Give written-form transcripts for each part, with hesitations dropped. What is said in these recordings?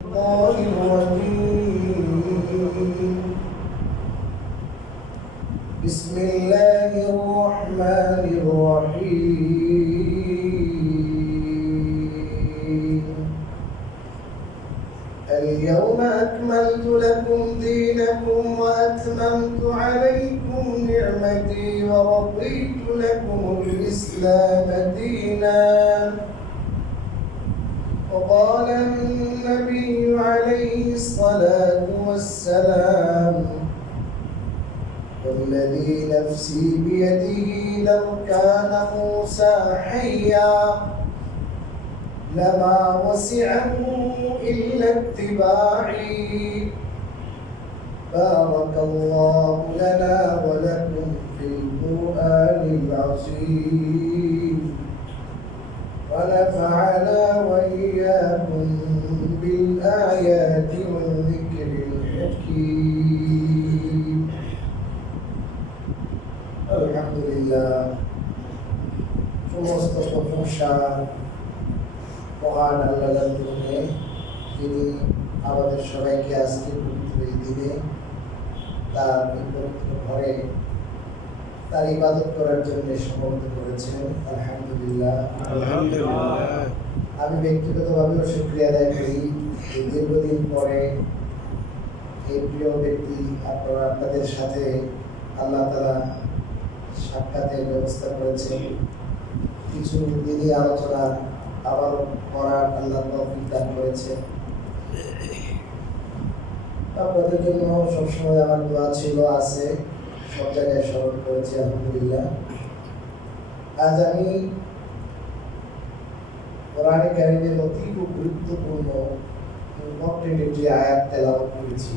الشيطان الرجيم. بسم الله الرحمن الرحيم. اليوم أكملت لكم دينكم وأتممت عليكم نعمتي ورضيت لكم الإسلام دينا. وقال النبي عليه الصلاة والسلام: والذي نفسي بيده لو كان موسى حيا لما وسعه إلا اتباعي. بارك الله لنا ولكم في القرآن العظيم ونفعنا وإياكم بالآيات والذكر الحكيم. الحمد لله। সমস্ত প্রশংসা মহান আল্লাহর জন্য, যিনি আমাদের সবাইকে আজকে পবিত্র এই দিনে তার পবিত্র ঘরে তার ইবাদত করার জন্য সমর্থ করেছেন। আলহামদুলিল্লাহ। আমি ব্যক্তিগতভাবেও শুকরিয়া আদায় করি, দীর্ঘদিন পরে এই প্রিয় ব্যক্তি আপনাদের সাথে আল্লাহ তাআলা সাক্ষাতের ব্যবস্থা করেছেন। কিছু দিনই আলোচনা আবার করার আল্লাহ তৌফিক দান করেছে। আপনাদের জন্য সবসময় আমার দোয়া ছিল, আছে, সব জায়গায় স্মরণ করেছি। আলহামদুলিল্লাহ। আজ আমি কোরআনে কারীমের অতীব গুরুত্বপূর্ণ ইম্পর্টেন্ট একটি আয়াত তেলাওয়াত করেছি।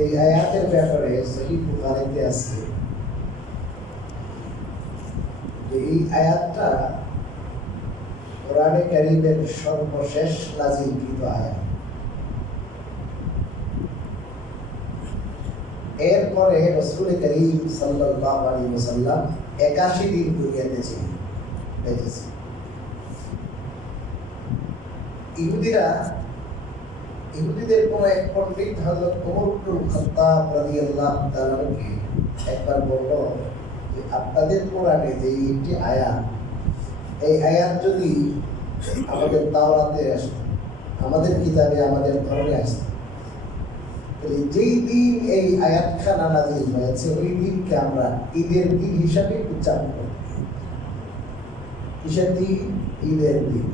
এই আয়াতের ব্যাপারে সহিহ বুখারীতে আছে যে এই আয়াতটা কোরআনে কারীমের সর্বশেষ নাযিলকৃত আয়াত। এরপরে রাসূল করিম সাল্লাল্লাহু আলাইহি ওয়াসাল্লাম ৮১ দিন দুনিয়াতে ছিলেন, বেঁচে ছিলেন। ইহুদিদের কোন এক পণ্ডিত হযরত ওমর ইবনে খাত্তাব রাদিয়াল্লাহু তাআলা একবার বলল যে আপনাদের কোরআনে যে একটি আয়াত, এই আয়াত যদি আমাদের তাওরাতে আসতো, আমাদের কিতাবে, আমাদের ধর্মে আসতো, যেই দিন এই আয়াতখানা নাযিল হয়েছে ওই দিনকে আমরা ঈদের দিন হিসাবে উদযাপন করি। কিসের দিন? ঈদের দিন।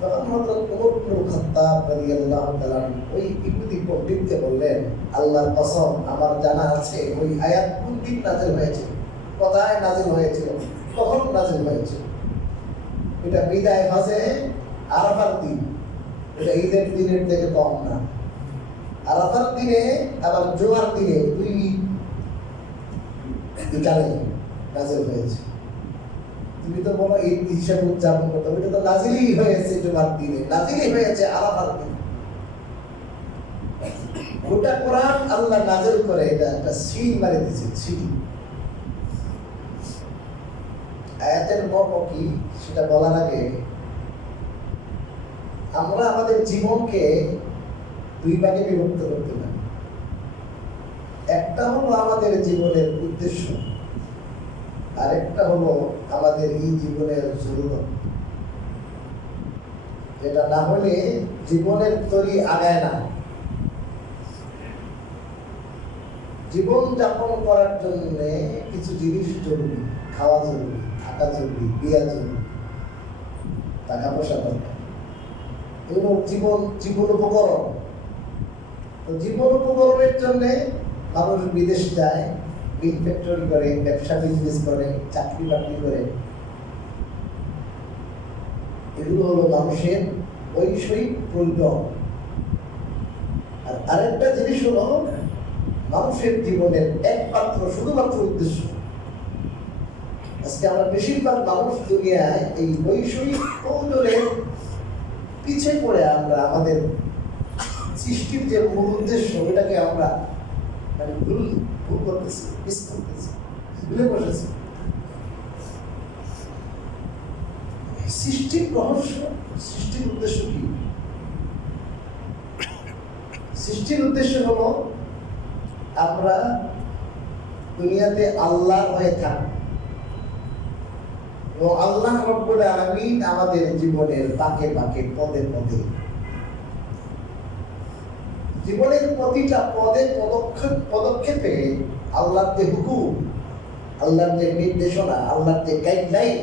তখন হযরত ওমর ইবনে খাত্তাব রাদিয়াল্লাহু তাআলা ওই ইহুদি পণ্ডিতকে বললেন, আল্লাহর কসম, আমার জানা আছে ওই আয়াত কোন দিন নাযিল হয়েছে, কোথায় নাযিল হয়েছিল, কখন নাযিল হয়েছে। এটা বিদায় হজে আরাফার দিন, এটা ঈদের দিনের থেকে কম না। আরাফার দিনে আবার জুমার দিনে দুই বিকালে নাযিল হয়েছে। তুমি তো বলো ঈদ হিসাবে উদযাপন করতে, ওইটা তো নাযিলই হয়েছে জুমার দিনে, নাযিলই হয়েছে আরাফার দিনে। গোটা কোরআন আল্লাহ নাযিল করে এটা একটা সিল মারি দিয়েছে, সিল। আয়াতের মর্ম কি সেটা বলার আগে আমরা আমাদের জীবনকে দুই ভাগে বিভক্ত করতে পারি। একটা হলো আমাদের জীবনের উদ্দেশ্য, আরেকটা হলো আমাদের এই জীবনের জরুরত, যেটা না হলে জীবনের তরি আগায় না। জীবন যাপন করার জন্য কিছু জিনিস জরুরি, খাওয়া জরুরি, থাকা জরুরি, বিয়া জরুরি, টাকা পয়সা দরকার, এগুলো জীবন উপকরণ। জীবন উপকরণের জন্য মানুষ বিদেশ যায়, মিল ফ্যাক্টরি করে, ব্যবসা বিজনেস করে, চাকরি বাকরি করে। এগুলো হলো মানুষের বৈষয়িক প্রয়োজন। আর আরেকটা জিনিস হলো মানুষের জীবনের একমাত্র শুধুমাত্র উদ্দেশ্য। আজকে আমরা বেশিরভাগ মানুষ দুনিয়ায় এই বৈষয়িক প্রয়োজনের পিছে পড়ে আমরা আমাদের সৃষ্টির যে মূল উদ্দেশ্য ওটাকে আমরা ভুল করতেছি, মিস করতেছি, ভুলে বসেছি। সৃষ্টির রহস্য, সৃষ্টির উদ্দেশ্য কি? সৃষ্টির উদ্দেশ্য হলো আমরা দুনিয়াতে আল্লাহর হয়ে থাকি এবং আল্লাহ রাব্বুল আলামিন আমাদের জীবনের পাকে পাকে পদে পদে জীবনের প্রতিটা পদে পদক্ষেপে আল্লাহর যে হুকুম, আল্লাহর যে নির্দেশনা, আল্লাহর যে গাইডলাইন,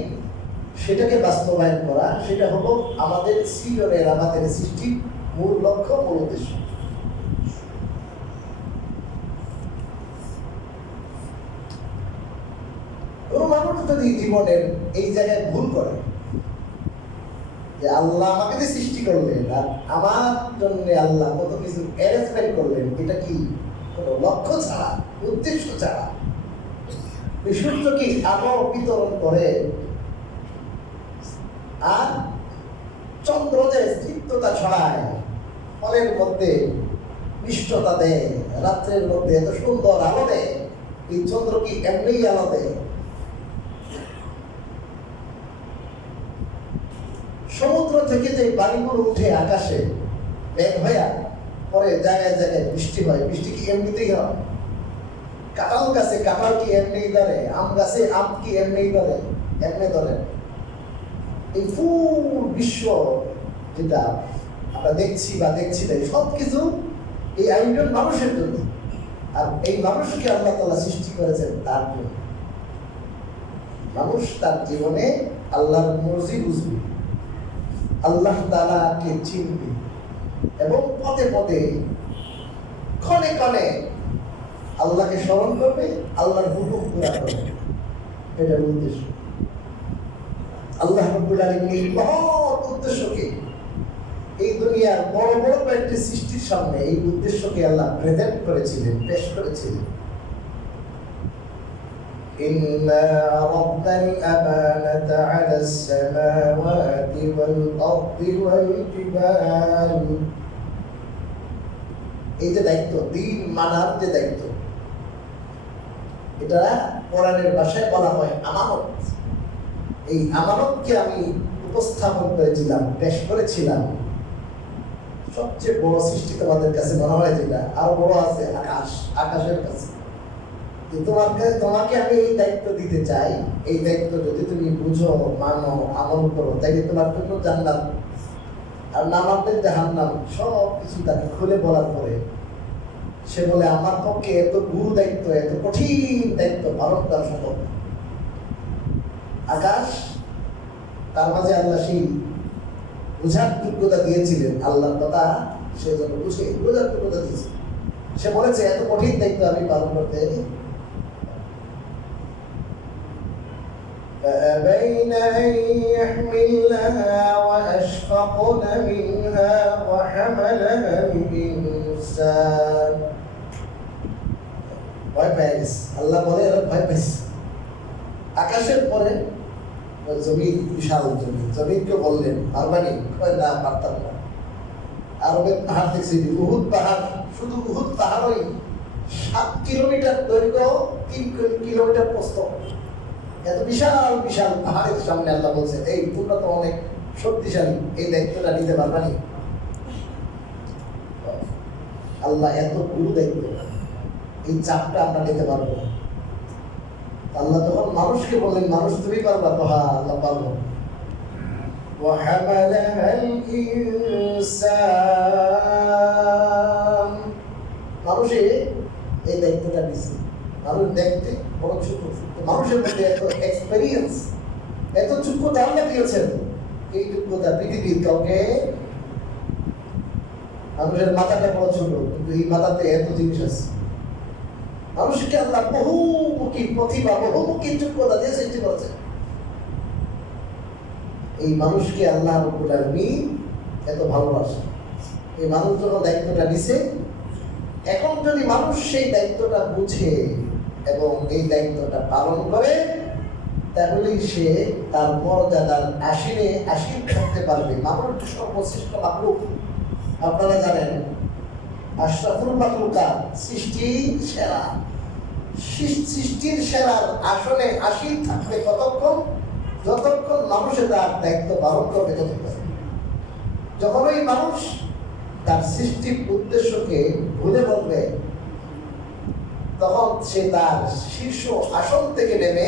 সেটাকে বাস্তবায়ন করা, সেটা হলো আমাদের সৃজনের, আমাদের সৃষ্টির মূল লক্ষ্য, মূল উদ্দেশ্য। কোনো মানুষ যদি জীবনের এই জায়গায় ভুল করে যে আল্লাহ আমাকে যে সৃষ্টি করলেন আর আমার জন্য আল্লাহ কত কিছু অ্যারেঞ্জমেন্ট করলেন, এটা কি কোনো লক্ষ্য ছাড়া, উদ্দেশ্য ছাড়া, সূর্যকে আলো বিতরণ করে আর চন্দ্র যে স্থিরতা ছড়ায়, ফলের মধ্যে মিষ্টতা দেয়, রাত্রের মধ্যে এত সুন্দর আলো দেয়, এই চন্দ্র কি এমনি আলো দেয়? সমুদ্র থেকে যে পানিগুলো উঠে আকাশে মেঘ হইয়া পরে জায়গায় জায়গায় বৃষ্টি হয়, বৃষ্টি কি এমনিতেই হয়? কাঁঠাল গাছে কাঁঠাল কি এমনি ধরে? আম গাছে আম কি এমনি ধরে? এমনি ধরে? এই ফুল বিশ্ব যেটা আমরা দেখছি বা দেখছি না, সব কিছু এই একজন মানুষের জন্য। আর এই মানুষকে আল্লাহ তাআলা সৃষ্টি করেছেন তার জন্য। মানুষ তার জীবনে আল্লাহর মর্জি বুঝবে, আল্লাহ তাআলাকে চিনবে এবং পদে পদে ক্ষণে ক্ষণে আল্লাহকে স্মরণ করবে, আল্লাহর হুকুম পুরা করবে। এটা উদ্দেশ্য। আল্লাহ রাব্বুল আলামিন মহৎ উদ্দেশ্যকে এই দুনিয়ার বড় বড় কয়েকটি সৃষ্টির সামনে এই উদ্দেশ্যকে আল্লাহ প্রেজেন্ট করেছিলেন, পেশ করেছিলেন। إنا عرضنا الأمانة على السماوات والأرض والجبال। এই যে দায়িত্ব, দিন মানার যে দায়িত্ব, এটা কোরআনের ভাষায় বলা হয় আমানত। এই আমানতকে আমি উপস্থাপন করেছিলাম, পেশ করেছিলাম। সবচেয়ে বড় সৃষ্টি তোমাদের কাছে মনে হয় যেটা, আরো বড় আছে আকাশ, আকাশের কাছে। তোমাকে আমি এই দায়িত্ব দিতে চাই, এই দায়িত্ব যদি তুমি বুঝো, মানো, আমল করো, তাইলে তোমার জন্য জান্নাত আর না মানলে জাহান্নাম। সব কিছু তাকে খুলে বলার পরে সে বলে আমার পক্ষে এত গুরু দায়িত্ব, এত কঠিন দায়িত্ব পালন করা সম্ভব। আকাশ, তার মাঝে আল্লাহ সেই বুঝার যোগ্যতা দিয়েছিলেন, আল্লাহর কথা সেজন্য বুঝে বোঝার যোগ্যতা দিয়েছে। সে বলেছে এত কঠিন দায়িত্ব আমি পালন করতে فأبين أن يحملنها وأشفقن منها وحملها الإنسان। ভয় পেয়ে গেছে, আল্লাহ বলে এরা ভয় পেয়েছে। আকাশের পরে জমিন, বিশাল জমিন, জমিনকে বললেন পারবানি? না, পারতাম না। আরবের পাহাড় দেখছি, উহুদ পাহাড়, শুধু উহুদ পাহাড়ই 7 কিলোমিটার দৈর্ঘ্য, 3 কিলোমিটার প্রস্থ। এত বিশাল বিশাল পাহাড়ের সামনে আল্লাহ বলছে, এই তোমরা তো অনেক শক্তিশালী, এই দায়িত্বটা নিতে পারবানি? আল্লাহ এত গুরু দায়িত্ব, এই চাপটা আমরা নিতে পারবো না। আল্লাহ তখন মানুষকে বললেন, মানুষ তুমি পারবা? তো হ্যাঁ, আল্লাহ পারবো। وحملها الإنسان। মানুষে এই দায়িত্বটা নিচ্ছে। মানুষ দেখতে বড় ছোট, মানুষের মধ্যে এত এক্সপেরিয়েন্স, এত যোগ্যতা আল্লাহ দিয়েছেন। এই যোগ্যতা পৃথিবীর কাউকে, মানুষের মাথাটা বড় ছোট, কিন্তু এই মাথাতে এত জিনিস আছে। মানুষকে আল্লাহ বহুমুখী প্রতিভা, বহুমুখী যোগ্যতা দিয়ে সৃষ্টি করেছেন। এই মানুষকে আল্লাহ রাব্বুল আলামিন এত ভালোবাসে। এই মানুষ যখন দায়িত্বটা নিছে, এখন যদি মানুষ সেই দায়িত্বটা বুঝে এবং এই দায়িত্বটা পালন করে, তাহলেই সে তার মর্যাদার আসীনে আসীন থাকতে পারবে। মানুষ সর্বশ্রেষ্ঠ মাখলুক, আপনারা জানেন। আশরাফুল মাখলুকাত, সৃষ্টির সেরা। সৃষ্টির সেরার আসনে আসীন থাকবে কতক্ষণ? যতক্ষণ মানুষে তার দায়িত্ব পালন করবে ততক্ষণ। যখন ওই মানুষ তার সৃষ্টির উদ্দেশ্যকে ভুলে বলবে, তখন সে তার শীর্ষ আসন থেকে নেমে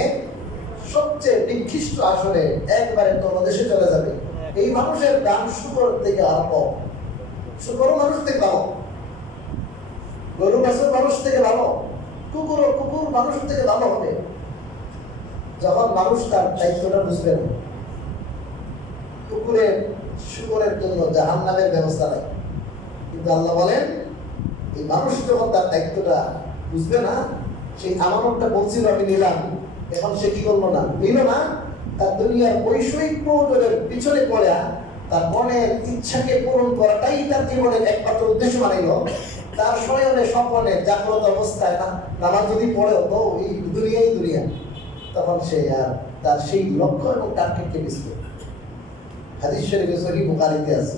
সবচেয়ে নিকৃষ্ট আসনে একবারে তলদেশে চলে যাবে। এই মানুষের দাম শুকর থেকে আরো কম। শুকর মানুষ থেকে ভালো, গরু বাছুর মানুষ থেকে ভালো, কুকুর মানুষ থেকে ভালো হবে যখন মানুষ তার দায়িত্বটা বুঝবে না। কুকুরের শুকরের জন্য জাহান্নামের ব্যবস্থা নাই, কিন্তু আল্লাহ বলেন এই মানুষ যখন তার দায়িত্বটা বুঝবে না, সেই আমানতটা বলছিল আমি নিলাম, এখন সে কি করলো না, নিল না, তার দুনিয়ার বৈষয়িক প্রয়োজনের পিছনে পড়ে তার মনের ইচ্ছাকে পূরণ করাটাই তার জীবনের একমাত্র উদ্দেশ্য বানাইল। তার শয়নে স্বপনে জাগ্রত অবস্থায় না নামাজ যদি পড়েও তো এই দুনিয়া, তখন সে আর তার সেই লক্ষ্য এবং টার্গেটকে মিস করবে। হাদিস শরীফে সহিহ বুখারীতে আছে,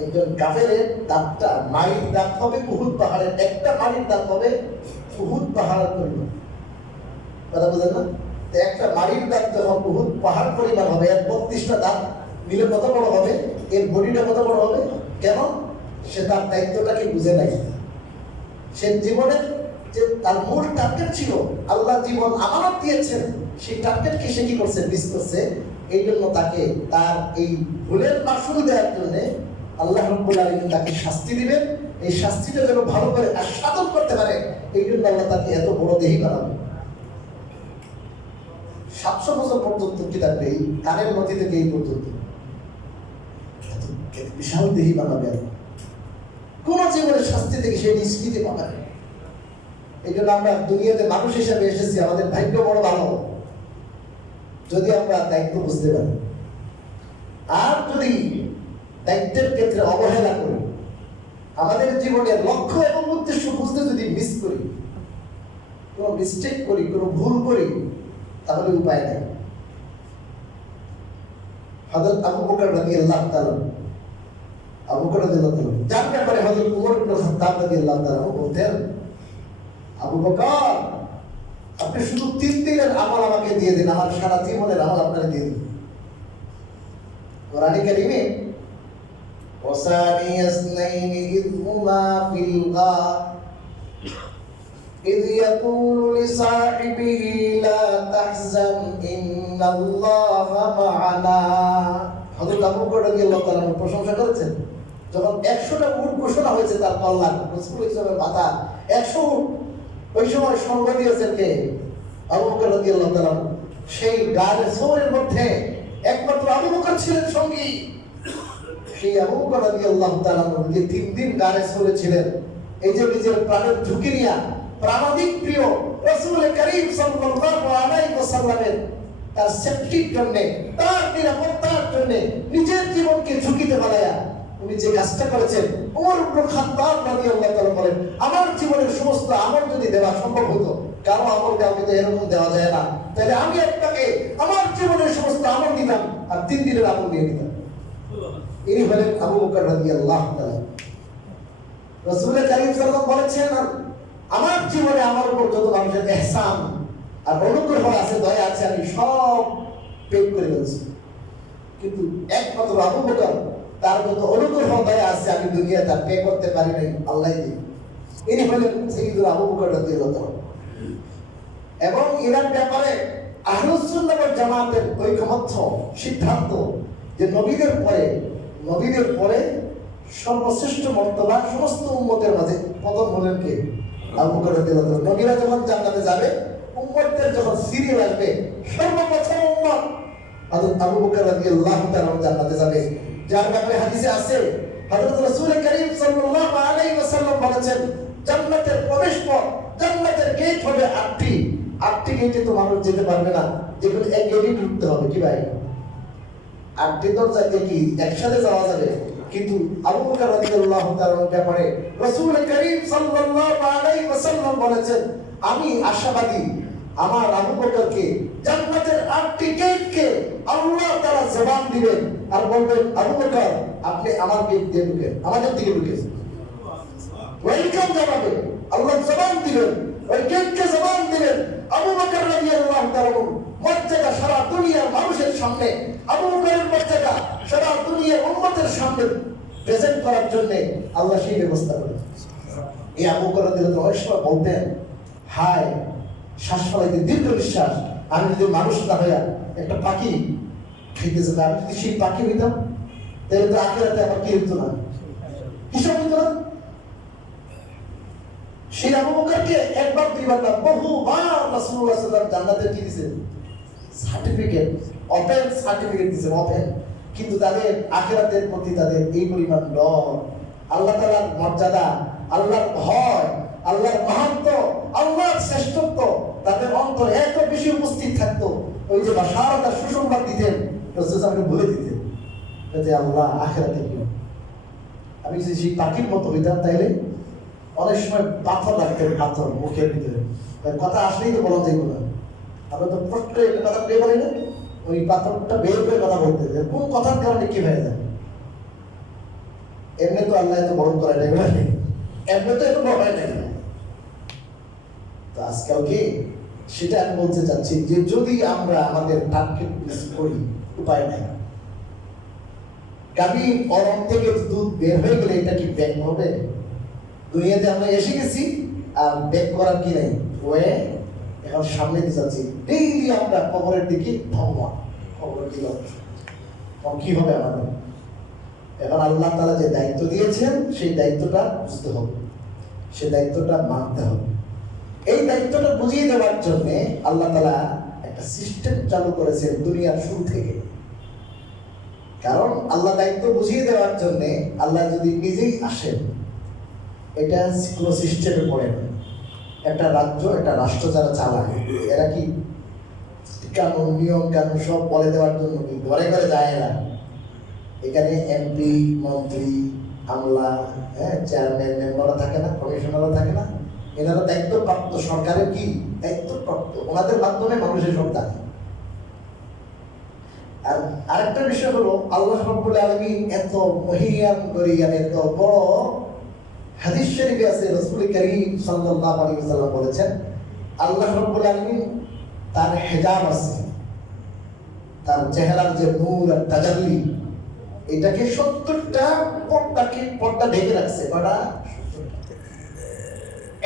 একজন কাফেরের দাঁতটা মাটির দাঁত হবে উহুদ পাহাড়ের, একটা মাটির দাঁত হবে উহুদ পাহাড়ের পরিমাণ। কথা বুঝেন না? একটা মাটির দাঁত যখন উহুদ পাহাড় পরিমাণ হবে, এর 32টা দাঁত মিলে কত বড় হবে, এর বডিটা কত বড় হবে? কেন? সে তার দায়িত্বটাকে বুঝে নাই। সে জীবনের যে তার মূল টার্গেট ছিল, আল্লাহ জীবন আমানত দিয়েছেন, সেই টার্গেটকে সে কি করছে, মিস করছে। এই জন্য তাকে তার এই ভুলের মাসুল দেওয়ার জন্য আল্লাহ রাব্বুল আলামিন তাকে শাস্তি দিবেন। এই শাস্তিটা যেন ভালো করে আস্বাদন করতে পারে, এই জন্য আল্লাহ তাকে এত বড় দেহি বানাবে। 700 বছর পর্যন্ত কি থাকবে এই কানের নদী থেকে এই পর্যন্ত, বিশাল দেহি বানাবে। কোন জীবনের শাস্তি থেকে সে নিষ্কৃতি পাবে। এই জন্য আমরা দুনিয়াতে মানুষ হিসাবে এসেছি, আমাদের ভাগ্য বড় ভালো যদি আমরা দায়িত্ব বুঝতে পারি। আর যদি দায়িত্বের ক্ষেত্রে অবহেলা করি, আমাদের জীবনের লক্ষ্য এবং উদ্দেশ্য বুঝতে যদি মিস করি, কোনো মিস্টেক করি, কোনো ভুল করি, তাহলে উপায় নেই। হযরত আবু বকর রাদিয়াল্লাহু তাআলা, আবু বকর রাদিয়াল্লাহু তাআলা যার ব্যাপারে হযরত ওমর ইবনে খাত্তাব রাদিয়াল্লাহু তাআলা বলতেন, আবু বকর আপনি শুধু 3 দিনের আমল আমাকে দিয়ে দিন, আমার সারা জীবনের আমল আপনাকে দিয়ে দিন। কোরআনে কারীমে ওয়াসানি ইয়াসনাইনি ইয হুমা ফিল গার ইয ইয়াকুলু লিসাহিবিহি লা তাহজান ইন্নাল্লাহা মা'ানা। হযরত আবু বকর রাদিয়াল্লাহু তাআলা প্রশংসা করেছেন, যখন 100টা উট ঘোষণা হয়েছে তার কল্যাণ, রাসূল হিসেবে মাথা 100 উট, ওই সময় সঙ্গ দিয়েছেন কে? আবু বকর রাদিয়াল্লাহু তাআলা। সেই গারে সওরের মধ্যে একমাত্র আবু বকর ছিলেন সঙ্গী। সেই আবু বকর রাদিয়াল্লাহু তাআলা যে 3 দিন গারে সওরে ছিলেন, এই যে নিজের প্রাণের ঝুঁকি নিয়ে প্রাণাধিক প্রিয় রাসূল করিম সাল্লাল্লাহু আলাইহি ওয়াসাল্লামের তার সেফটির জন্য, তার নিরাপত্তার জন্য নিজের জীবনকে ঝুঁকিতে ফেলায়া উনি যে কাজটা করেছেন, ওমর ইবনে খাত্তাব রাদিয়াল্লাহু তাআলা বলেন, আমার জীবনের সমস্ত আমল যদি দেওয়া সম্ভব হতো, কারো আমল কাউকে তো এরকম দেওয়া যায় না, তাহলে আমি আপনাকে আমার জীবনের সমস্ত আমল দিতাম আর 3 দিনের আমল দিয়ে দিতাম। ইনি হলেন আবু বকর রাদিয়াল্লাহু তাআলা। রাসূল করিম সাল্লাল্লাহু বলেছেন, আমার জীবনে আমার উপর যত মানুষের ইহসান আর অনুগ্রহ আছে, দয়া আছে, আমি সব পে করে দিয়েছি, কিন্তু একমাত্র আবু বকর তার যত অনুগ্রহ দয়া আছে আমি দুনিয়া তার পে করতে পারি নাই, আল্লাহই দিন। ইনি হলেন সাইয়্যিদুল আবু বকর রাদিয়াল্লাহু তাআলা। এবং এনার ব্যাপারে আহলুস সুন্নাহ ওয়াল জামাতের ঐকমত্য সিদ্ধান্ত যে নবীদের পরে সর্বশ্রেষ্ঠ মর্তবা সমস্ত উম্মতের মাঝে প্রথম হলেন কে? আবু বকর রাদিয়াল্লাহু তাআলা। নবীরা যখন জান্নাতে যাবে, উম্মতদের যখন সিরিয়াল আসবে, সর্বপ্রথম উম্মত হযরত আবু বকর রাদিয়াল্লাহু তাআলা জান্নাতে যাবে। যার ব্যাপারে হাদিসে আছে, হযরত রাসূল করিম সাল্লাল্লাহু আলাইহি ওয়াসাল্লাম বলেছেন, জান্নাতের প্রবেশপথ, জান্নাতের গেট হবে 8টি। 8টি গেটে তো মানুষ যেতে পারবে না, যেগুলো এক গেটেই ঢুকতে হবে। কি ভাই, 8টি দরজাতে কি একসাথে যাওয়া যাবে? কিন্তু আবু বকর রাদিয়াল্লাহু তাআলার ব্যাপারে রাসূল করিম সাল্লাল্লাহু আলাইহি ওয়াসাল্লাম বলেছেন, আমি আশাবাদী আমার আবু বকরকে জান্নাতের 8টি গেটকে আল্লাহ তাআলা জবান দিবেন আর বলবেন, আবু বকর আপনি আমার গেট দিয়ে ঢুকেন, আমাদের দিকে ঢুকেন। ওয়েলকাম জানাবে, আল্লাহ জবান দিবেন, ওই গেটকে জবান দিবেন। আবু বকর রাদিয়াল্লাহু তাআলা মর্যাদা সারা দুনিয়ার মানুষের সামনে, আবু বকরের মর্যাদা সারা দুনিয়ার উম্মতের সামনে প্রেজেন্ট করার জন্য আল্লাহ সেই ব্যবস্থা করে। এই আবু বকর রাদিয়াল্লাহু আনহু অনেক সময় বলতেন, হায় শ্বাস ফেলাইতে দীর্ঘ নিঃশ্বাস, আমি যদি মানুষ না হইয়া একটা পাখি খাইতেছে, আমি যদি সেই পাখি হইতাম তাহলে তো আখিরাতে আমার কি হইতো না, হিসাব হইতো না। সেই আবু বকরকে একবার দুইবার না বহুবার রাসূলুল্লাহ সাল্লাল্লাহু আলাইহি ওয়াসাল্লাম জান্নাতের কি দিয়েছেন, সার্টিফিকেট, ওপেন সার্টিফিকেট দিয়েছেন, ওপেন। কিন্তু তাদের আখিরাতের প্রতি তাদের এই পরিমাণ ডর, আল্লাহ তাআলার মর্যাদা, আল্লাহর ভয়, আল্লাহর মাহাত্ম্য, আল্লাহর শ্রেষ্ঠত্ব তাদের অন্তরে এত বেশি উপস্থিত থাকতো, ওই যে বাশারতার সুসংবাদ দিতেন রাসূল সাল্লাল্লাহু আলাইহি ওয়াসাল্লাম বলে দিতেন যে আল্লাহ আখিরাতে কি, আমি যদি সেই পাখির মতো হইতাম তাইলে অনেক সময় পাথর লাগতেন, পাথর মুখের ভিতরে, কথা আসলেই তো বলা যাইব না, আমরা তো প্রশ্ন একটা কথা পেয়ে বলি না, ওই পাথরটা বের করে কথা বলতে কোন কথার কারণে কি হয়ে যায়। এমনি তো আল্লাহ এত বড় করে নাই, এমনি তো এত বড় হয় নাই। তো আজকাল কি সেটা আমি বলতে চাচ্ছি যে যদি আমরা আমাদের টার্গেট মিস করি, উপায় নাই। গাভী অরণ থেকে দুধ বের হয়ে গেলে এটা কি ব্যাক হবে? দুনিয়াতে আমরা এসে গেছি আর ব্যাক করার কি নাই, ওয়ে এখন সামনে দিয়ে যাচ্ছি। ডেইলি আমরা কবরের দিকে ভগবান কবরের দিকে, কি হবে আমাদের? এখন আল্লাহ তাআলা যে দায়িত্ব দিয়েছেন সেই দায়িত্বটা বুঝতে হবে, সেই দায়িত্বটা মানতে হবে। এই দায়িত্বটা বুঝিয়ে দেওয়ার জন্য আল্লাহ তাআলা একটা সিস্টেম চালু করেছেন দুনিয়ার শুরু থেকে। কারণ আল্লাহ দায়িত্ব বুঝিয়ে দেওয়ার জন্য আল্লাহ যদি নিজেই আসেন, এটা কোনো সিস্টেমে পড়ে না। একটা রাজ্য, একটা রাষ্ট্র যারা চালায়, এরা কি কানুন নিয়ম কানুন সব বলে দেওয়ার জন্য কি ঘরে ঘরে যায় না? এখানে এমপি, মন্ত্রী, আমলা, চেয়ারম্যান, মেম্বাররা থাকে না, কমিশনাররা থাকে না, এনারা দায়িত্বপ্রাপ্ত, সরকারের কি দায়িত্বপ্রাপ্ত, ওনাদের মাধ্যমে মানুষের সব থাকে। আর আরেকটা বিষয় হলো আল্লাহ রাব্বুল আলামিন এত মহিয়ান করিয়ান, এত বড়। হাদিস শরীফে আছে রাসূল কারীম সাল্লাল্লাহু আলাইহি ওয়াসাল্লাম বলেছেন, আল্লাহ রাব্বুল আলামিন তার হিজাব আছে, তার চেহারার যে নূর আর তাজাল্লি, এটাকে 70টা পর্দা ঢেকে রাখছে।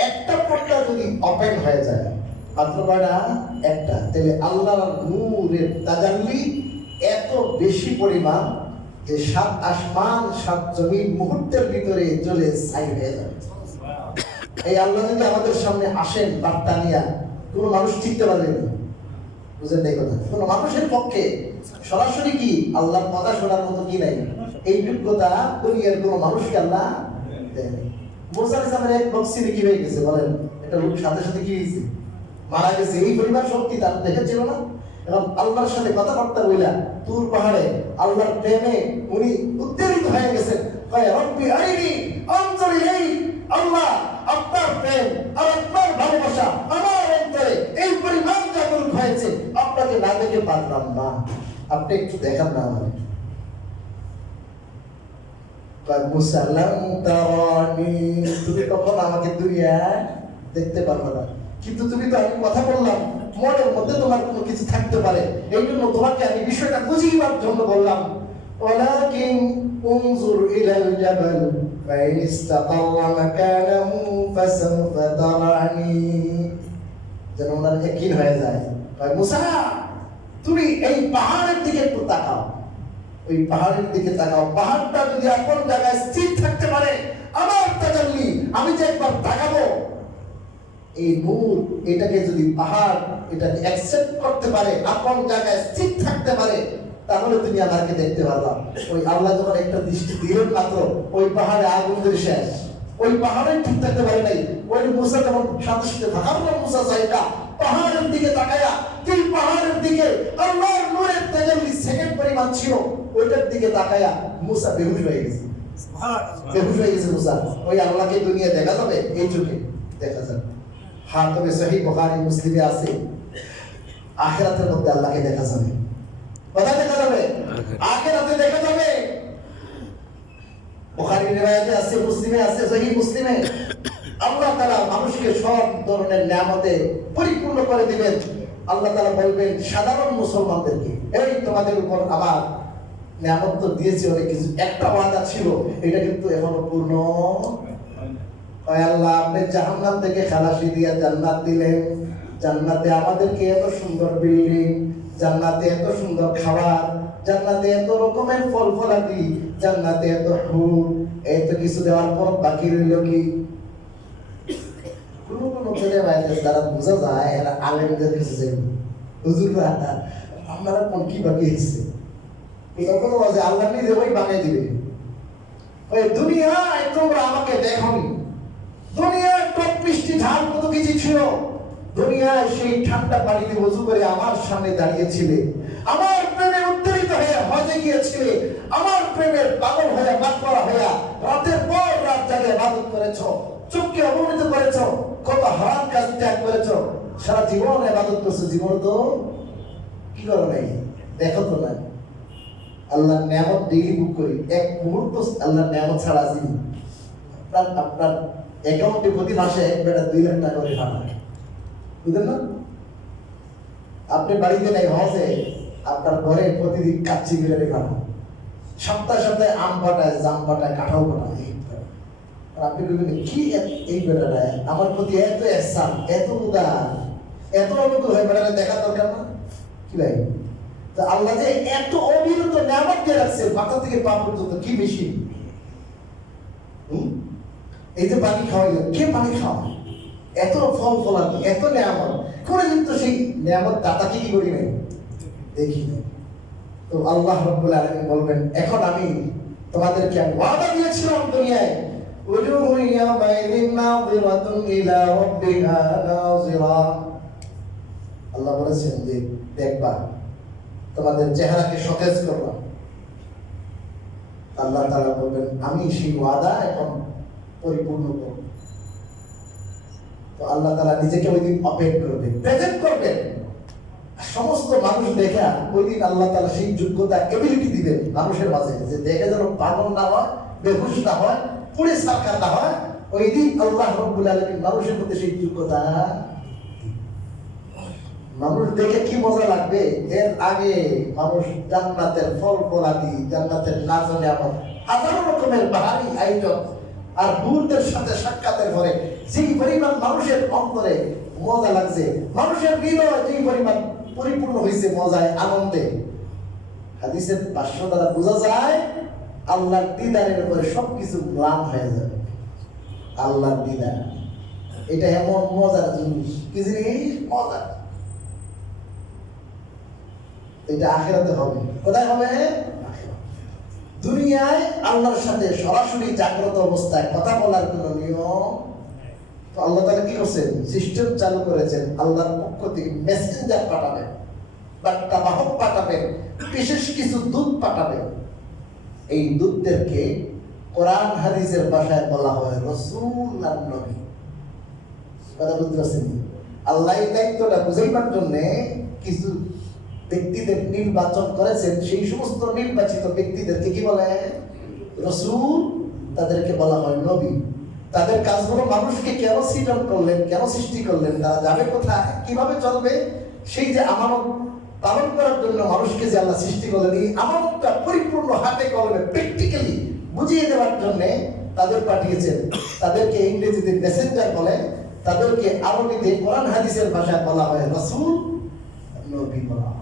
একটা পর্দা যদি ওপেন হয়ে যায়, মাত্র একটা, তাহলে আল্লাহর নূরের তাজাল্লি এত বেশি পরিমাণ যে 7 আসমান 7 জমিন মুহূর্তের ভিতরে জ্বলে ছাই হয়ে যাবে। এই আল্লাহ যদি আমাদের সামনে আসেন বার্তা নিয়া, কোনো মানুষ টিকতে পারবে না। বুঝেন এই কথা? কোনো মানুষের পক্ষে সরাসরি কি আল্লাহর কথা শোনার মতো কি নাই, এই যোগ্যতা দুনিয়ার কোনো মানুষকে আল্লাহ দেয়। মুসা আলাইহিস সালামের এক বক্সিনে কি হয়ে গেছে বলেন? একটা লোক সাথে সাথে কি হয়েছে, মারা গেছে। এই পরিমাণ শক্তি তার দেখেছিল না? এবং আল্লাহর সাথে কথাবার্তা বইলা তুর পাহাড়ে আল্লাহর প্রেমে উনি উদ্বেলিত হয়ে গেছেন। কয় রব্বি আরিনি আনজুর ইলাইক, আল্লাহ আপনার প্রেম আর আপনার ভালোবাসা আমার অন্তরে এই পরিমাণ জাগরণ হয়েছে, আপনাকে না দেখে পারলাম না, আপনি একটু দেখান না আমাকে। কয় মুসা লাম তারানি, তুমি কখন আমাকে দুনিয়ায় দেখতে পারবে না, কিন্তু তুমি তো আমি কথা বললাম, মনের মধ্যে তোমার কোনো কিছু থাকতে পারে, এই জন্য তোমাকে আমি বিষয়টা বুঝিবার জন্য বললাম। ওয়ালাকিন উনজুর ইলাল জাবাল ফাইন ইসতাকাররা মাকানাহু ফাসাউফা তারানি, যেন ওনার ইয়াকিন হয়ে যায়। কয় মুসা তুমি এই পাহাড়ের দিকে একটু তাকাও, ওই পাহাড়ের দিকে তাকাও, পাহাড়টা যদি আপন জায়গায় স্থির থাকতে পারে, আমার তাজাল্লি আমি যে একবার তাকাবো, এই নূর এটাকে যদি পাহাড় এটাকে অ্যাকসেপ্ট করতে পারে, আপন জায়গায় স্থির থাকতে পারে, তাহলে তুমি আমাকে দেখতে পারলাম। ওই আল্লাহ যখন একটা দৃষ্টি দিলেন মাত্র, ওই পাহাড়ে আগুন ধরে শেষ, ওই পাহাড়ে ঠিক থাকতে পারে নাই। ওই মুসা যেমন সাথে সাথে থাকার মুসা সাহেবটা পাহাড়ের দিকে তাকায়া, তিন পাহাড়ের দিকে আল্লাহর নূরের তাজাল্লি সেকেন্ড পরিমাণ ছিল, ওইটার দিকে তাকায়া মুসা বেহুশ হয়ে গেছে। বেহুশ হয়ে গেছে মুসা। ওই আল্লাহকে দুনিয়া দেখা যাবে? এই চোখে দেখা যাবে। হ্যাঁ, তবে সহিহ বুখারী মুসলিমে আছে আখিরাতের মধ্যে আল্লাহকে দেখা যাবে। কোথায় দেখা যাবে? আখিরাতে দেখা যাবে। বুখারীর রিওয়ায়াতে আছে, মুসলিমে আছে, সহিহ মুসলিমে আল্লাহ তাআলা মানুষকে সব ধরনের নিয়ামতে পরিপূর্ণ করে দিবেন। আল্লাহ তাআলা বলবেন সাধারণ মুসলমানদেরকে, এই তোমাদের উপর আমার নিয়ামত তো দিয়েছি অনেক কিছু, একটা ওয়াদা ছিল এটা কিন্তু এখনো পূর্ণ হয়। আল্লাহ আপনি জাহান্নাম থেকে খালাসি দিয়া জান্নাত দিলেন, জান্নাতে আমাদেরকে এত সুন্দর বিল্ডিং, জান্নাতে এত সুন্দর খাবার, জান্নাতে এত রকমের ফল ফলাদি, জান্নাতে এত হুর, এত কিছু দেওয়ার পর বাকি রইল কি? কোনো কোনো ছেলে ভাইদের দ্বারা বোঝা যায় এরা আলেমদের কাছে যাই, হুজুররা আপনারা কোন কি বাকি এসছে, তখন বলে আল্লাহ নিজে ওই বানিয়ে দিবে। ওই দুনিয়ায় তোমরা আমাকে দেখোনি, দুনিয়ায় টক মিষ্টি ঝাল কত কিছু ছিল, দুনিয়ায় সেই ঠান্ডা পানিতে ওযু করে আমার সামনে দাঁড়িয়েছিলে, আমার প্রেমে উত্তেজিত হয়ে হজে গিয়েছিলে, আমার প্রেমের পাগল হয়ে মাতওয়ারা হয়ে রাতের পর রাত জাগে ইবাদত করেছো, চোখকে অবনমিত করেছো, কত হারাম কাজ ত্যাগ করেছো, সারা জীবন ইবাদত করছো, জীবন তো কি করো নাই, দেখো তো না। আল্লাহ নিয়ামত ডেইলি বুক করি, এক মুহূর্ত আল্লাহ নিয়ামত ছাড়া আছি আপনার অ্যাকাউন্টে প্রতি মাসে 2 লাখ টাকা করে পাঠায়, বুঝলেন না? আপনি বাড়িতে নাই হজে, আপনার ঘরে প্রতিদিন কাচ্চি বিরিয়ানি পাঠান, সপ্তাহে সপ্তাহে আম পাঠায়, জাম পাঠায়, কাঁঠাল পাঠায়। আপনি বলবেন কি এই বেটাটা আমার প্রতি এত এহসান, এত উদার, এত অনুকূল হয়ে বেটাটা দেখা দরকার না কি ভাই? তো আল্লাহ যে এত অবিরত নিয়ামত দিয়ে রাখছে মাথা থেকে পা পর্যন্ত, কি বেশি? এই যে পানি খাওয়াইলেন, কে পানি খাওয়া? এত ফল ফলাদি, এত নিয়ামত করে, কিন্তু সেই নিয়ামত দাতাকে কি করি নাই, দেখি নাই। তো আল্লাহ রাব্বুল আলামিন বলবেন, এখন আমি তোমাদেরকে ওয়াদা দিয়েছিলাম দুনিয়ায়, উজুহু ইয়াওমাইযিন নাযিরাতুন ইলা রাব্বিহা নাযিরা। আল্লাহ বলেছেন যে দেখবা তোমাদের চেহারাকে সতেজ করলাম। আল্লাহ তাআলা বলবেন আমি সেই ওয়াদা এখন পরিপূর্ণ করব। তো আল্লাহ তাআলা নিজেকে ওই দিন অপেক্ষা করবে, প্রেজেন্ট করবেন, সমস্ত মানুষ দেখা ওই দিন আল্লাহ তাআলা সেই যোগ্যতা, এবিলিটি দিবেন মানুষের মাঝে, যে দেখে যেন পাগল না হয়, বেহুশ না হয়, পুড়ে সারখার না হয়। ওই দিন আল্লাহ রাব্বুল আলামিন মানুষের মধ্যে সেই যোগ্যতা, মানুষ দেখে কি মজা লাগবে। এর আগে মানুষ জান্নাতের ফল ফলাদি, জান্নাতের নাজর নিয়ামত, হাজারো রকমের বাহারি আয়োজন আর হুরদের সাথে সাক্ষাতের পরে যেই পরিমাণ মানুষের অন্তরে মজা লাগছে, মানুষের হৃদয় যেই পরিমাণ পরিপূর্ণ হয়েছে মজায়, আনন্দে, হাদিসের ভাষ্য দ্বারা বোঝা যায় আল্লাহর দিদারের উপরে সবকিছু ম্লান হয়ে যাবে। আল্লাহর দিদার এটা এমন মজার জিনিস, কি জিনিস? মজা। এটা আখিরাতে হবে। কোথায় হবে? দুনিয়ায় আল্লাহর সাথে সরাসরি জাগ্রত অবস্থায় কথা বলার কোন নিয়ম তো আল্লাহ তাআলা কি করছেন? সিস্টেম চালু করেছেন। আল্লাহর পক্ষ থেকে মেসেঞ্জার পাঠাবেন, বার্তা বাহক পাঠাবেন, বিশেষ কিছু দূত পাঠাবেন। এই দূতদেরকে কোরআন হাদিসের ভাষায় বলা হয় রাসূল আর নবী। কথা বুঝতে পারছেন? আল্লাহ এই দায়িত্বটা বুঝাইবার জন্য কিছু ব্যক্তিদের নির্বাচন করেছেন। সেই সমস্ত নির্বাচিত ব্যক্তিদেরকে কি বলে? রাসূল। তাদেরকে বলা হয় নবী। তাদের কাজ হলো মানুষকে কেন সৃজন করলেন, কেন সৃষ্টি করলেন, তারা যাবে কোথায়, কিভাবে চলবে, সেই যে আমানত পালন করার জন্য মানুষকে যে আল্লাহ সৃষ্টি করলেন, এই আমানতটা পরিপূর্ণ হাতে কলমে প্র্যাকটিক্যালি বুঝিয়ে দেওয়ার জন্য তাদের পাঠিয়েছেন। তাদেরকে ইংরেজিতে মেসেঞ্জার বলে, তাদেরকে আরবিতে কোরআন হাদিসের ভাষায় বলা হয় রাসূল, নবী বলা হয়।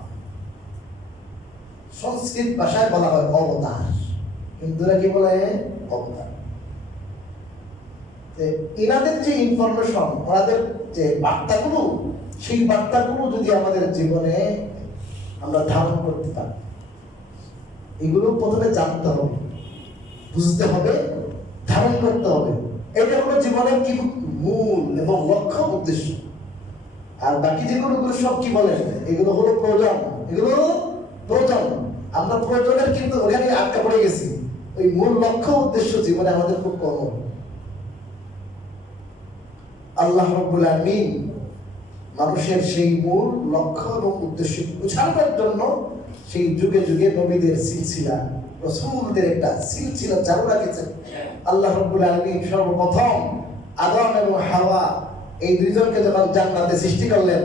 সংস্কৃত ভাষায় বলা হয় অবতার। হিন্দুরা কি বলে? অবতার। এনাদের যে ইনফরমেশন, ওনাদের যে বার্তাগুলো, সেই বার্তাগুলো যদি আমাদের জীবনে আমরা ধারণ করতে পারি, এগুলো প্রথমে জানতে হবে, বুঝতে হবে, ধারণ করতে হবে। এটা হলো জীবনের কি মূল এবং লক্ষ্য, উদ্দেশ্য। আর বাকি যেগুলো সব কি বলে, এগুলো হলো প্রয়োজন। এগুলো প্রয়োজন। আমরা প্রয়োজনের কিন্তু ওখানে আটকা পড়ে গেছি। ওই মূল লক্ষ্য উদ্দেশ্য জীবনে আমাদের খুব কম। আল্লাহ রাব্বুল আলামিন মানুষের সেই মূল লক্ষ্য এবং উদ্দেশ্য বোঝানোর জন্য সেই যুগে যুগে নবীদের সিলসিলা, রাসূলদের একটা সিলসিলা চালু রেখেছেন। আল্লাহ রাব্বুল আলামিন সর্বপ্রথম আদম এবং হাওয়া এই দুইজনকে যখন জান্নাতে সৃষ্টি করলেন,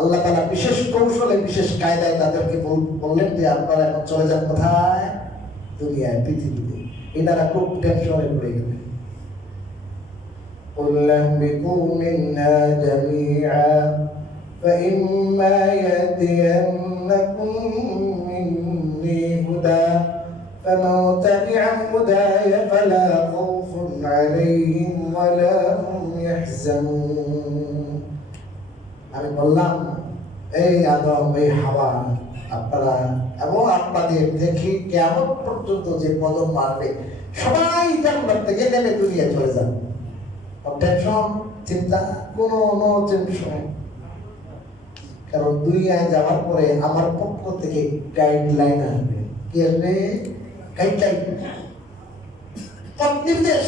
আল্লাহ তাআলা বিশেষ কৌশলে, বিশেষ কায়দায় তাদেরকে বললেন যে আপনারা এখন চলে যান কোথায়? দুনিয়ায় পৃথিবীতে, এনারা খুব টেনশনে পড়ে গেলেন। قل اهبطوا منها جميعا فإما يأتينكم مني هدى فمن تبع هداي فلا خوف عليهم ولا هم يحزنون। আমি বললাম, এই আদম, এই হাওয়া, আপনারা এবং আপনাদের দেখি কিয়ামত পর্যন্ত যে কদম মারবে সবাই জান্নাত থেকে নেমে দুনিয়া চলে যান। টেনশন, চিন্তা, কোনো নো টেনশন। কারণ দুনিয়ায় যাওয়ার পরে আমার পক্ষ থেকে গাইডলাইন আসবে। কি আসবে? গাইডলাইন, পথ নির্দেশ।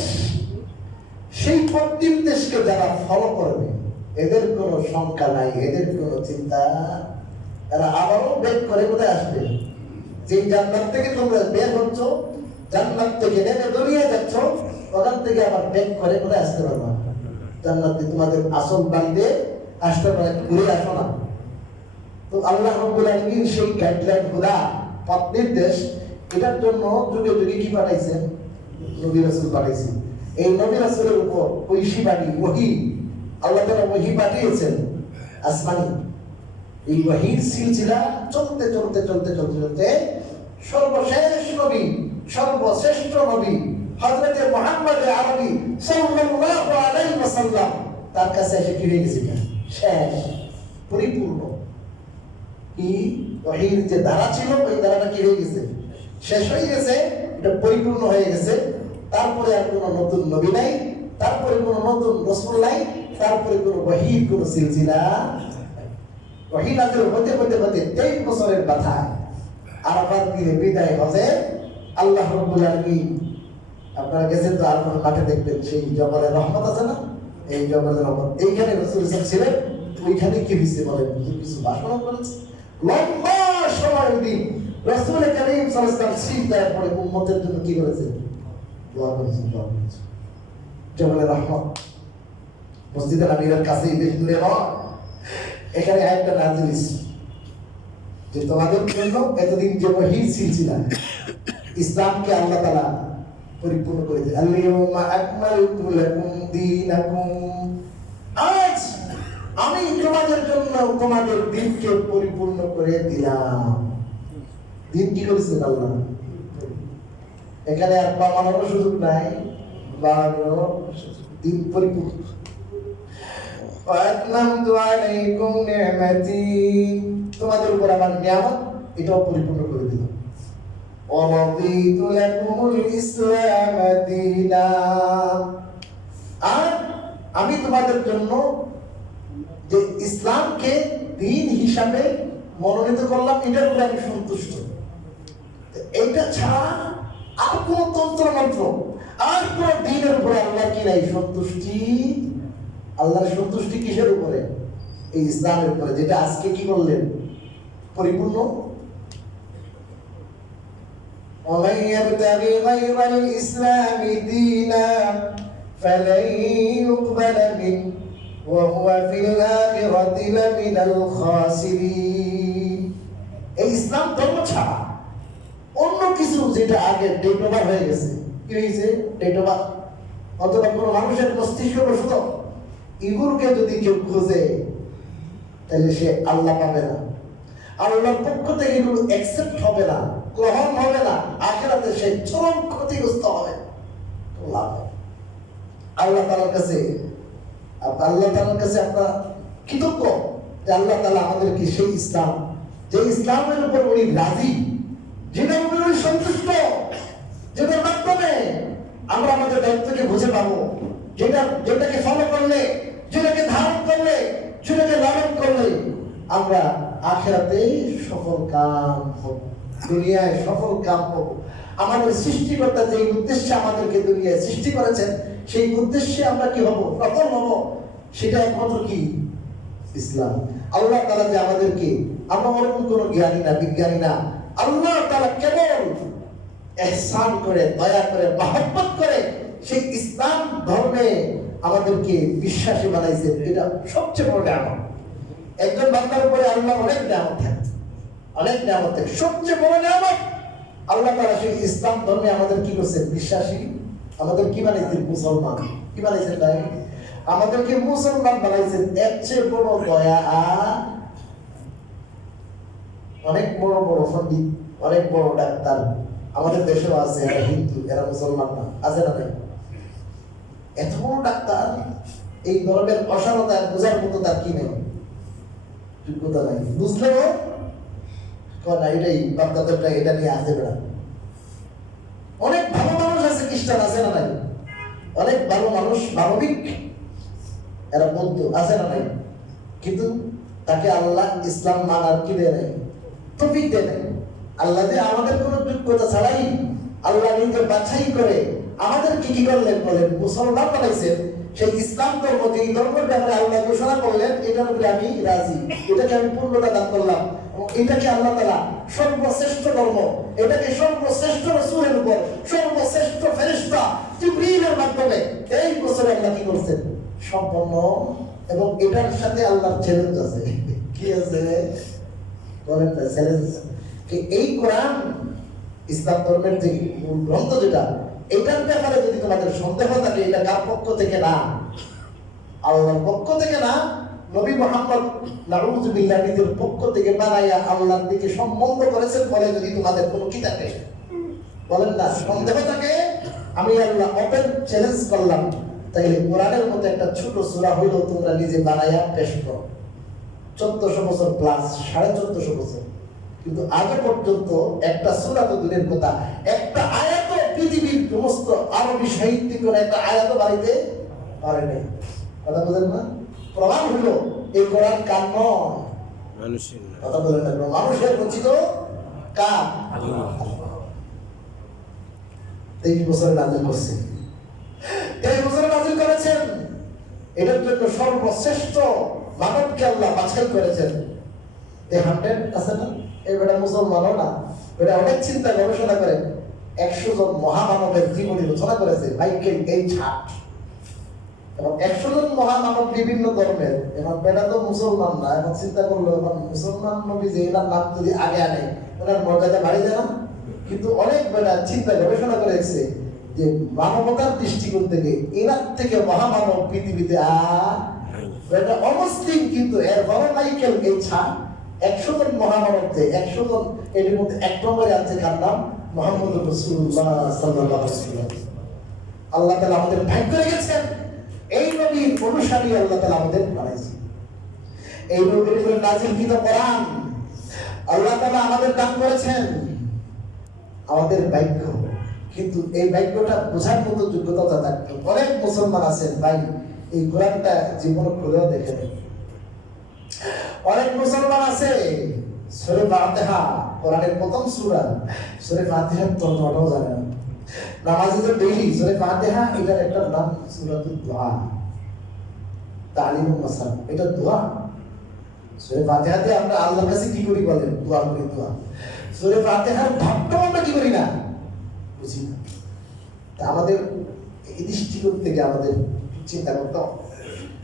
সেই পথ নির্দেশকে যারা ফলো করবে এদের কোনো শঙ্কা নাই, এদের কোনো চিন্তা। এরা আবারও বের করে কোথায় আসবে? যে জান্নাত থেকে তোমরা বের হচ্ছ, জান্নাত থেকে নেমে দুনিয়া যাচ্ছ, ওখান থেকে আবার বের করে কোথায় আসতে পারবা? জান্নাতে তোমাদের আসল বাড়িতে আসতে পারে, ঘুরে আসো না। তো আল্লাহ রাব্বুল আলামিন সেই গাইডলাইন, হুদা, পথ নির্দেশ, এটার জন্য যুগে যুগে কি পাঠাইছেন? নবী রাসূল পাঠাইছেন। এই নবী রাসূলের উপর ঐশী বাণী, ওহী, আল্লাহ তাআলা ওহী পাঠিয়েছেন আসমানি। এই ওহীর সিলসিলা চলতে চলতে চলতে চলতে চলতে সর্বশেষ নবী, সর্বশ্রেষ্ঠ নবী হযরত মুহাম্মদ আরবি সাল্লাল্লাহু আলাইহি ওয়াসাল্লাম তার কাছে এসে কি হয়ে গেছে? শেষ, পরিপূর্ণ। কি ওহীর যে ধারা ছিল, ওই ধারাটা কি হয়ে গেছে? শেষ হয়ে গেছে, এটা পরিপূর্ণ হয়ে গেছে। তারপরে আর কোনো নতুন নবী নাই, তারপরে কোনো নতুন রাসূল নাই, তারপরে কোনো ওহীর কোনো সিলসিলা। ওহী নাযিল হতে হতে হতে 23 বছরের মাথায় আরাফাত দিনে বিদায় হজে আল্লাহ রাব্বুল আলামিন, আপনারা গেছেন তো আরাফাত মাঠে, দেখবেন সেই জবলে রহমত আছে না? এই জবলে রহমত, এইখানে রাসূল সাল্লাল্লাহু আলাইহি ওয়াসাল্লাম ছিলেন। ওইখানে কি হয়েছে বলেন? কিছু ভাষণ করেছে, লম্বা সময় দিন রাসূল কারীম সাল্লাল্লাহু আলাইহি ওয়াসাল্লাম সিজদায় পড়ে উম্মতের জন্য কি করেছেন? দোয়া করেছেন, দোয়া করেছেন। জবলে রহমত মসজিদে নববীর কাছেই, বেশ দূরে নয়। এখানে আয়াতটা নাযিল হয়েছে যে তোমাদের জন্য এতদিন যে ওহীর সিলসিলা, ইসলামকে আল্লাহ তাআলা পরিপূর্ণ করেছে। আল-ইয়াউমা আকমালতু লাকুম দীনাকুম, আজ আমি তোমাদের জন্য তোমাদের দ্বীনকে পরিপূর্ণ করে দিলাম। দ্বীন কি করেছেন আল্লাহ? এখানে আর বানানোর সুযোগ নাই, বানানোর দ্বীন পরিপূর্ণ। وأتممت عليكم نعمتي, তোমাদের উপর আমার নিয়ামত এটাও পরিপূর্ণ করে দিলাম। ورضيت لكم الإسلام دينا, আর আমি তোমাদের জন্য যে ইসলামকে দ্বীন হিসাবে মনোনীত করলাম, এটার উপরে আমি সন্তুষ্ট। এইটা ছাড়া আর কোন তন্ত্রমন্ত্র, আর কোন দ্বীনের উপরে আল্লাহ কি নাই? সন্তুষ্টি। আল্লাহর সন্তুষ্টি কিসের উপরে? এই ইসলামের উপরে, যেটা আজকে কি বললেন? পরিপূর্ণ। ومن يبتغي غير الإسلام دينا فلن يقبل منه وهو في الآخرة لمن الخاسرين। এই ইসলাম ধর্ম ছাড়া অন্য কিছু, যেটা আগে ডেট ওভার হয়ে গেছে, কি হয়েছে? ডেট ওভার, অথবা কোনো মানুষের মস্তিষ্ক বসত, এগুলোকে যদি কেউ খোঁজে তাহলে সে আল্লাহ পাবে না, আল্লাহর পক্ষ থেকে এগুলো অ্যাকসেপ্ট হবে না, গ্রহণ হবে না। আখিরাতে সে চরম ক্ষতিগ্রস্ত হবে। আল্লাহ তাআলার কাছে আমরা কৃতজ্ঞ যে আল্লাহ তাআলা আমাদেরকে সেই ইসলাম, যে ইসলামের উপর উনি রাজি, যেটার উপর উনি সন্তুষ্ট, যেটার মাধ্যমে আমরা আমাদের দায়িত্বকে বুঝে পাবো, যেটাকে ফলো করলে, যেটাকে ধারণ করলে, যেটাকে লালন করলে আমরা আখিরাতে সফল কাম হব, দুনিয়ায় সফল কাম হব। আমাদের সৃষ্টিকর্তা যে উদ্দেশ্যে আমাদেরকে দুনিয়ায় সৃষ্টি করেছেন, সেই উদ্দেশ্যে আমরা কি হব? সফল হব। সেটা একমাত্র কি? ইসলাম। আল্লাহ তাআলা যে আমাদেরকে, আমরা ওরকম কোনো জ্ঞানী না, বিজ্ঞানী না, আল্লাহ তাআলা কেবল ইহসান করে, দয়া করে, মহব্বত করে সেই ইসলাম ধর্মে আমাদেরকে বিশ্বাসী বানাইছে। এটা সবচেয়ে বড় নিয়ামত। একজন বান্দার উপরে আল্লাহ অনেক নিয়ামত থাকে, অনেক নিয়ামত থাকে। সবচেয়ে বড় নিয়ামত আল্লাহ তাআলা সেই ইসলাম ধর্মে আমাদের কি করছে? বিশ্বাসী। আমাদের কি বানাইছেন? মুসলমান। কি বানাইছেন ভাই? আমাদেরকে মুসলমান বানাইছেন। এর চেয়ে বড় দয়া আর অনেক বড় বড় পণ্ডিত, অনেক বড় ডাক্তার আমাদের দেশেও আছে, এরা হিন্দু, এরা মুসলমান না, আছে না নাই? এত বড় ডাক্তার, এই ধরনের অসারতা বোঝার মতো তার কি নেই, যোগ্যতা নাই। বুঝলেও না, এটাই বাপদাদারটা, এটা নিয়ে আসে বেড়া। অনেক ভালো মানুষ আছে, খ্রিস্টান আছে না নাই? অনেক ভালো মানুষ, মানবিক, এরা বৌদ্ধ আছে না নাই? কিন্তু তাকে আল্লাহ ইসলাম মানার কি দেয় নাই, তৌফিক দেয় নাই। আল্লাহ যে আমাদের কোনো যোগ্যতা ছাড়াই আল্লাহ নিজে বাছাই করে আমাদের কি করলেন? বলেন মুসলমান বানাইছেন। সেই ইসলাম ধর্ম, এই ধর্মের ব্যাপারে আল্লাহ ঘোষণা করলেন, এটার উপরে আমি রাজি, এটাকে আমি পূর্ণতা দান করলাম, এটাকে আল্লাহ তাআলা সর্বশ্রেষ্ঠ ধর্ম, এটাকে সর্বশ্রেষ্ঠ রাসূলের উপর সর্বশ্রেষ্ঠ ফেরেশতা জিবরীলের মাধ্যমে এই বছরে আল্লাহ কি করছেন? সম্পন্ন। এবং এটার সাথে আল্লাহর চ্যালেঞ্জ আছে। কি আছে? বলেন না, চ্যালেঞ্জ কি? এই কোরআন, ইসলাম ধর্মের যে মূল গ্রন্থ যেটা, এটার ব্যাপারে যদি তোমাদের সন্দেহ থাকে, এটা কার পক্ষ থেকে না? আল্লাহর পক্ষ থেকে না, নবী মুহাম্মদ নাউযুবিল্লাহ নিজের পক্ষ থেকে বানাইয়া আল্লাহর দিকে সম্বন্ধ করেছেন বলে যদি তোমাদের কোনো কি থাকে, বলেন না, সন্দেহ থাকে, আমি আল্লাহ ওপেন চ্যালেঞ্জ করলাম, তাইলে কোরআনের মতো একটা ছোট সূরা হইলো তোমরা নিজে বানাইয়া পেশ করো। 1400 বছর প্লাস, 1450 বছর, কিন্তু আগে পর্যন্ত একটা সূরা তো দূরের কথা, একটা আয়াত পৃথিবীর সমস্ত আরবি সাহিত্যিকরা একটা আয়াত বাড়িতে পারে নাই। কথা বলেন না? প্রমাণ হলো এই কোরআন কার নয়, মানুষের। কথা বলেন না? মানুষের রচিত। কার? আল্লাহ। 23 বছরে নাযিল করছেন, 23 বছরে নাযিল করেছেন। এটার জন্য সর্বশ্রেষ্ঠ মানবকে আল্লাহ বাছাই করেছেন। এই 100 আছে না, এই বেটা মুসলমানও না, বেটা অনেক চিন্তা গবেষণা করে 100 জন মহামানবের জীবনী রচনা করেছে মাইকেল এইচ হার্ট। এবং 100 জন মহামানব বিভিন্ন ধর্মের। এখন বেটা তো মুসলমান না, এখন চিন্তা করলো এখন মুসলমান নবী যে এনার নাম যদি আগে আনে ওনার মর্যাদা বাড়ি যায় না? কিন্তু অনেক বেটা চিন্তা গবেষণা করেছে যে মানবতার দৃষ্টিকোণ থেকে এনার থেকে মহামানব পৃথিবীতে আর বেটা অমুসলিম, কিন্তু এর বড় মাইকেল এইচ হার্ট 100 জন মহামানব, যে 100 জন এর মধ্যে 1 নম্বরে আছে কার নাম? মুহাম্মদুর রাসূলুল্লাহ সাল্লাল্লাহু আলাইহি ওয়াসাল্লাম। আল্লাহ তাআলা আমাদের ভাগ্য রেখেছেন, এই নবীর অনুসারী আল্লাহ তাআলা আমাদের বানাইছেন। এই নবীর উপরে নাযিলকৃত কোরআন আল্লাহ তাআলা আমাদের দান করেছেন, আমাদের ভাগ্য। কিন্তু এই ভাগ্যটা বোঝার মতো যোগ্যতা থাকতে অনেক মুসলমান আছেন ভাই, এই কোরআনটা জীবনে খুলেও দেখে নেই। অনেক মুসলমান আছে সূরা ফাতিহা, কোরআনের প্রথম সূরা, সূরা ফাতিহার তর্জমাটাও জানে না। নামাজে যে ডেইলি সূরা ফাতিহা, এটার একটা নাম সূরাতুদ দুআ, তালিমুল মাসাল, এটা দোয়া। সূরা ফাতিহাতে আমরা আল্লাহর কাছে কি করি বলেন? দোয়া করি, দোয়া। সূরা ফাতিহার ভাবটাও আমরা কি করি না, বুঝি না। তা আমাদের এই দৃষ্টিকোণ থেকে আমাদের চিন্তা করতে হবে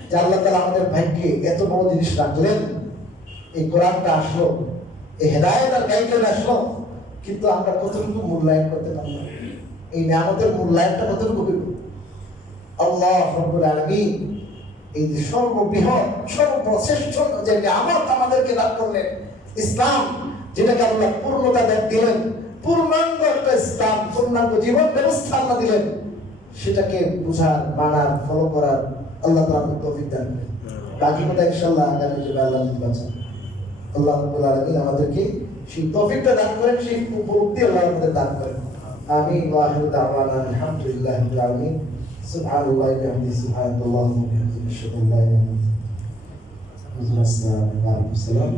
যে আল্লাহ তাআলা আমাদের ভাগ্যে এত বড় জিনিস রাখলেন, এই কোরআনটা আসলো, এই হেদায়েত আর গাইডলাইন আসলো, কিন্তু আমরা কতটুকু মূল্যায়ন করতে পারলাম? এই নিয়ামতের মূল্যায়নটা কতটুকু করব? আল্লাহ রাব্বুল আলামিন এই যে সর্ববৃহৎ সর্বশ্রেষ্ঠ যে নিয়ামত আমাদেরকে দান করলেন, ইসলাম, যেটাকে আল্লাহ পূর্ণতা দিলেন, পূর্ণাঙ্গ একটা ইসলাম, পূর্ণাঙ্গ জীবন ব্যবস্থা আল্লাহ দিলেন, সেটাকে বুঝার, মানার, ফলো করার আল্লাহ তাআলা আমাদের তৌফিক দান করেন। বাকি কথা ইনশাআল্লাহ আগামী দিনে আল্লাহ বাঁচান। আল্লাহ রাব্বুল আলামিন আমাদেরকে সেই তৌফিকটা দান করেন, সেই উপলব্ধি আল্লাহ আমাদের দান করেন। আমিন। ওয়া আখিরু দাওয়ানা আলহামদুলিল্লাহি রাব্বিল আলামিন। সুবহানাল্লাহি ওয়া বিহামদিহি, সুবহানাল্লাহি ওয়া বিহামদিহি, আশহাদু আল্লা ইলাহা ইল্লাল্লাহ। ওয়া আলাইকুম আসসালাম।